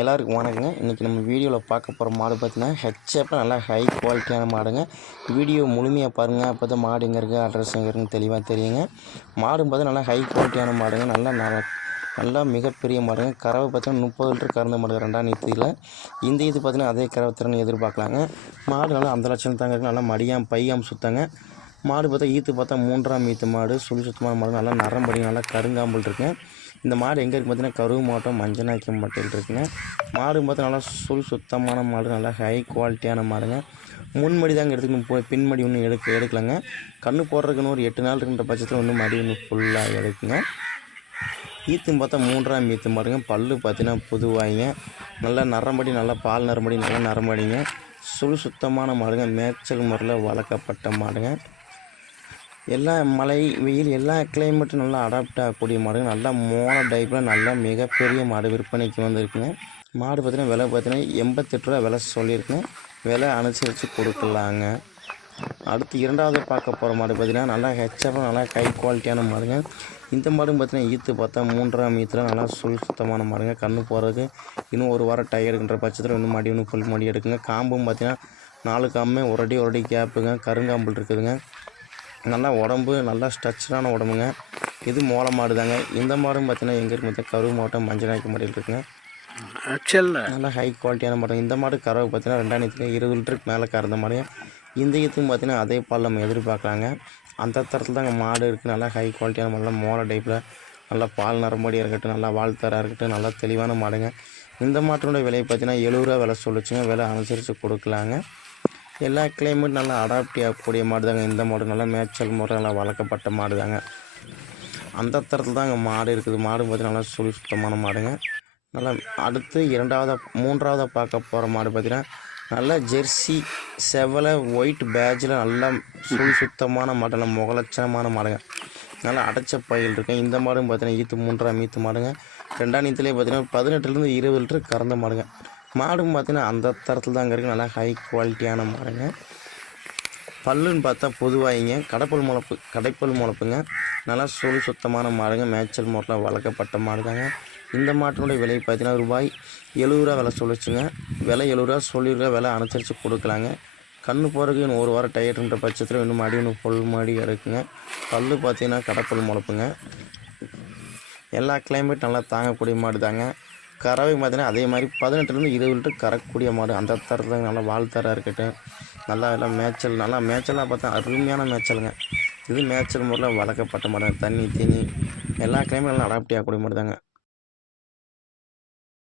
எல்லாருக்கும் வணக்கங்க. இன்றைக்கி நம்ம வீடியோவில் பார்க்க போகிற மாடு பார்த்தீங்கன்னா ஹெச்எப்பில் நல்லா ஹை குவாலிட்டியான மாடுங்க. வீடியோ முழுமையாக பாருங்கள் அப்போ தான் மாடு எங்கே இருக்குது அட்ரஸ் எங்கே இருக்குன்னு தெளிவாக தெரியுங்க. மாடும் பார்த்து நல்லா ஹை குவாலிட்டியான மாடுங்க. நல்லா நல்லா நல்லா மிகப்பெரிய மாடுங்க. கறவை பார்த்தீங்கன்னா முப்பது லிட்டர் கறந்த மாடு ரெண்டாம் நீத்தில் இந்த இது பார்த்தீங்கன்னா அதே கறவை திறன் எதிர்பார்க்கலாங்க. மாடு நல்லா அந்த லட்சம் தாங்க இருக்குது நல்லா மடியாம் பையாம் சுத்தாங்க. மாடு பார்த்தா ஈத்து பார்த்தா மூன்றாம் ஈத்து மாடு. சுழி சுத்தமான மாடு. நல்லா நரம்படி நல்லா கருங்காம்பல் இருக்குங்க இந்த மாடு எங்கே இருக்குது பார்த்தீங்கன்னா கருவு மாவட்டம் மஞ்சநாய்க்கம் மாட்டில் இருக்குங்க. மாடு பார்த்தா நல்லா சுல் சுத்தமான மாடு நல்லா ஹை குவாலிட்டியான மாடுங்க. முன்மடி தாங்க எடுத்துக்கணும் போய் பின்மடி ஒன்றும் எடுக்க எடுக்கலைங்க. கண்ணு போடுறதுக்குன்னு ஒரு எட்டு நாள் இருக்கின்ற பட்சத்தில் ஒன்று மடி ஒன்று ஃபுல்லாக எடுக்குங்க. ஈத்தும் பார்த்தா மூன்றாம் ஈத்து மாடுங்க. பல்லு பார்த்தீங்கன்னா புதுவாய்ங்க. நல்லா நரம்படி நல்லா பால் நரம்படி நல்லா நரம்படிங்க. சுழி சுத்தமான மாடுங்க. மேய்ச்சல் முறையில் வளர்க்கப்பட்ட மாடுங்க. எல்லா மழை வெயில் எல்லா கிளைமேட்டும் நல்லா அடாப்ட் ஆகக்கூடிய மாடுங்க. நல்லா மோன டைப்பில் நல்லா மிகப்பெரிய மாடு விற்பனைக்கு வந்திருக்குங்க. மாடு பார்த்தீங்கன்னா விலை பார்த்தீங்கன்னா எண்பத்தெட்டு ரூபா விலை சொல்லியிருக்குங்க. விலை அனுசரித்து கொடுக்கலாங்க. அடுத்து இரண்டாவது பார்க்க போகிற மாடு பார்த்தீங்கன்னா நல்லா ஹெச்எஃப் நல்லா ஹை குவாலிட்டியான மாடுங்க. இந்த மாடும் பார்த்தீங்கன்னா ஈத்து பார்த்தா மூன்றாம் ஈத்தில் நல்லா சுல் சுத்தமான மாடுங்க. கண்ணு போகிறதுக்கு இன்னும் ஒரு வாரம் டை எடுக்கின்ற பட்சத்தில் இன்னும் மடி இன்னும் ஃபுல் மடி எடுக்குங்க. காம்பும் பார்த்தீங்கன்னா நாலு காம்புமே ஒரு அடி ஒரு அடி கேப்புங்க கருங்காம்பல் இருக்குதுங்க. நல்லா உடம்பு நல்லா ஸ்ட்ரக்சரான உடம்புங்க. இது மோள மாடு தாங்க இந்த மாடும் பார்த்தீங்கன்னா எங்கே இருக்கு பார்த்தா கரூர் மாவட்டம் மஞ்சநாய்க்கு மாடியில் இருக்குங்க. ஆக்சுவலில். நல்லா ஹை குவாலிட்டியான மாடு இந்த மாடு கறவை பார்த்தீங்கன்னா ரெண்டாயிரத்துக்கு இருபது லிட்டருக்கு மேலே கறந்த மாடு. இந்த ஈத்தும் பார்த்தீங்கன்னா அதே பால் நம்ம எதிர்பார்க்கலாங்க. அந்த தரத்தில் தாங்க மாடு இருக்குது நல்லா ஹை குவாலிட்டியான மாடு. நல்லா மோள டைப்பில் நல்லா பால் நரம்படியாக இருக்கட்டும் நல்லா வாழ்த்தராக இருக்கட்டும் நல்லா தெளிவான மாடுங்க. இந்த மாட்டினுடைய விலை பார்த்தீங்கன்னா எழுபது ரூபா விலை சொல்லிச்சுங்க. விலை அனுசரித்து கொடுக்கலாங்க. எல்லா கிளைமேட் நல்லா அடாப்டி ஆகக்கூடிய மாடு தாங்க இந்த மாடு நல்லா மேய்ச்சல் முறை நல்லா வளர்க்கப்பட்ட மாடு தாங்க அந்த தரத்தில் தாங்க மாடு இருக்குது. மாடு பார்த்தீங்கன்னா நல்லா சுழி சுத்தமான மாடுங்க. நல்லா அடுத்து இரண்டாவதாக மூன்றாவதாக பார்க்க போகிற மாடு பார்த்தீங்கன்னா நல்லா ஜெர்சி செவலை ஒயிட் பேட்சில் நல்லா சுழி சுத்தமான மாடு நல்லா முகலட்சணமான மாடுங்க. நல்லா அடைச்ச பயில் இருக்கும் இந்த மாடும் பார்த்தீங்கன்னா ஈத்து மூன்றாம் ஈத்து மாடுங்க. ரெண்டாம் ஈத்துலேயே பார்த்தீங்கன்னா பதினெட்டுலேருந்து இருபது லிட்டர் கறந்த மாடுங்க. மாடும் பார்த்தீங்கன்னா அந்த தரத்தில் தாங்க இருக்குது நல்லா ஹை குவாலிட்டியான மாடுங்க. பல்லுன்னு பார்த்தா பொதுவாயிங்க. கடைப்பல் முளப்பு கடைப்பல் முளப்புங்க. நல்லா சொல் சுத்தமான மாடுங்க. மேய்ச்சல் முறையில் வளர்க்கப்பட்ட மாடு தாங்க இந்த மாட்டினுடைய விலை பார்த்தீங்கன்னா ரூபாய் எழுபது ரூபா விலை சொல்லிச்சுங்க. விலை எழுபது ரூபா விலை அனுசரித்து கொடுக்கலாங்க. கண்ணு போகிறதுக்கு இன்னும் ஒரு வாரம் டயர்ன்ற பட்சத்தில் இன்னும் மாடி இன்னும் பொல் மாடி இருக்குங்க. பல்லு பார்த்தீங்கன்னா கடப்பல் முளப்புங்க. எல்லா கிளைமேட் நல்லா தாங்கக்கூடிய மாடு தாங்க கறவை பார்த்தீங்கன்னா அதே மாதிரி பதினெட்டுலேருந்து இருபது லிட்டர் கறக்கக்கூடிய மாடு. அந்த தரத்தில் நல்லா வாழ்த்தராக இருக்கட்டும். நல்லா எல்லாம் மேய்ச்சல் நல்லா மேய்ச்சலாக பார்த்தா அருமையான மேய்ச்சலுங்க. இது மேய்ச்சல் முறையில் வளர்க்கப்பட்ட மாடு தண்ணி தீனி எல்லா கிளைமேட் நல்லா அடாப்டி ஆகக்கூடிய மாதிரி தாங்க